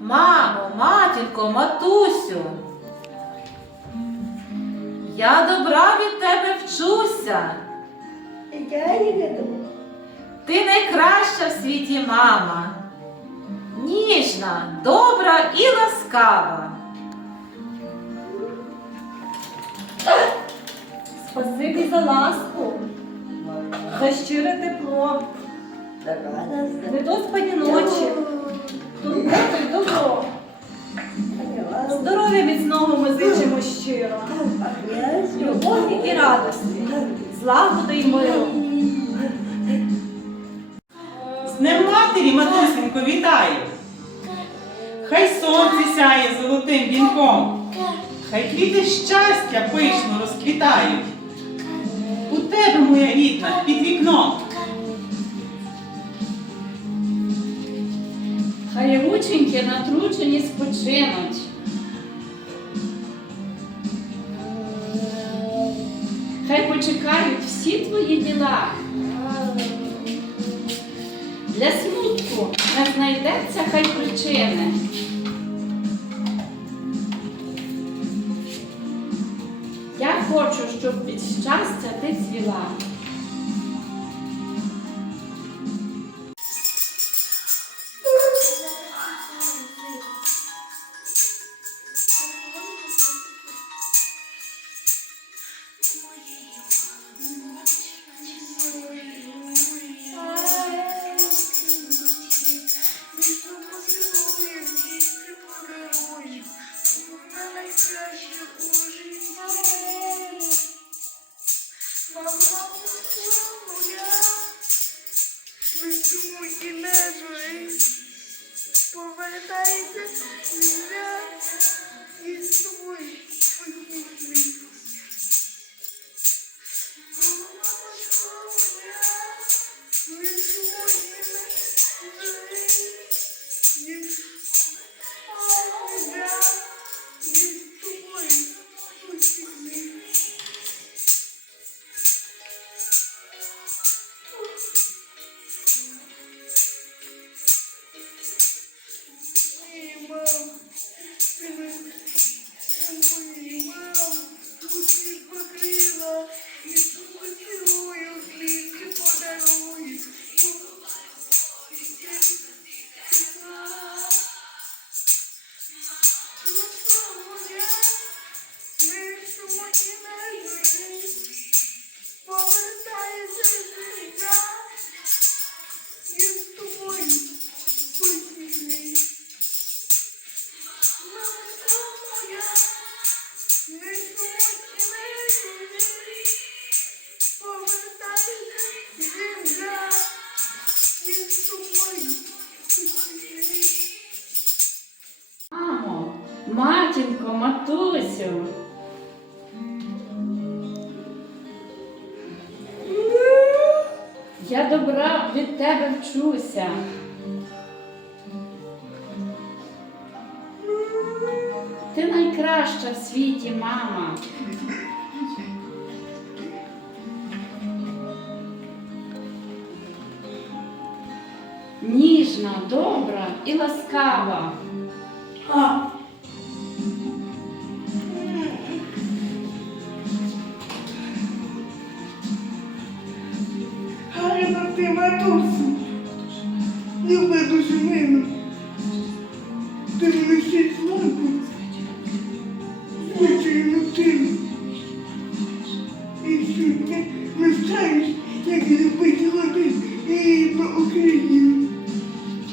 Мамо, матінко, матусю. Я добра від тебе вчуся. Ти найкраща в світі мама. Ніжна, добра і ласкава. Спасибі за ласку, за щире тепло, недоспані ночі, турботу й добро. Здоров'я міцного ми зичимо щиро, любові і радості, злагоди й миру. З Днем матері, матусенько, вітаю! Хай сонце сяє золотим вінком, хай квіти щастя пишно розквітають. У тебе, моя рідна, під вікном. Рученьки натруджені спочинуть. Хай почекають всі твої діла. Для смутку не знайдеться хай причини. Я хочу, щоб від щастя ти цвіла. Повертайся, земля, і матусю. Я добра від тебе вчуся. Ти найкраща в світі, мама. Ніжна, добра і ласкава. Гарна ти, матусю, люби дуже мило. Ти мене ще й слабо, звичайно ти. І сьогодні не знаєш, як любити один і рідну Україну.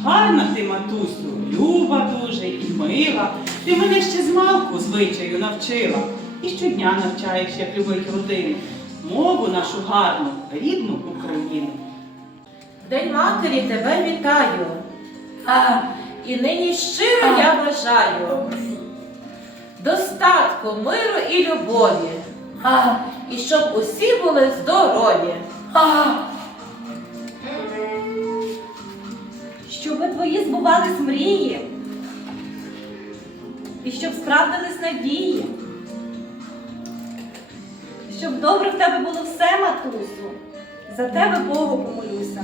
Гарна ти, матусю, люба дуже і мила. Ти мене ще з малку звичаю навчила. І щодня навчаєш, як любить родину. Мову нашу гарну, рідну Україну. День матері тебе вітаю. А, і нині щиро я бажаю достатку, миру і любові. А, і щоб усі були здорові. Щоби твої збувались мрії, і щоб справдились надії, щоб добре в тебе було все, матусю. За тебе Богу помолюся.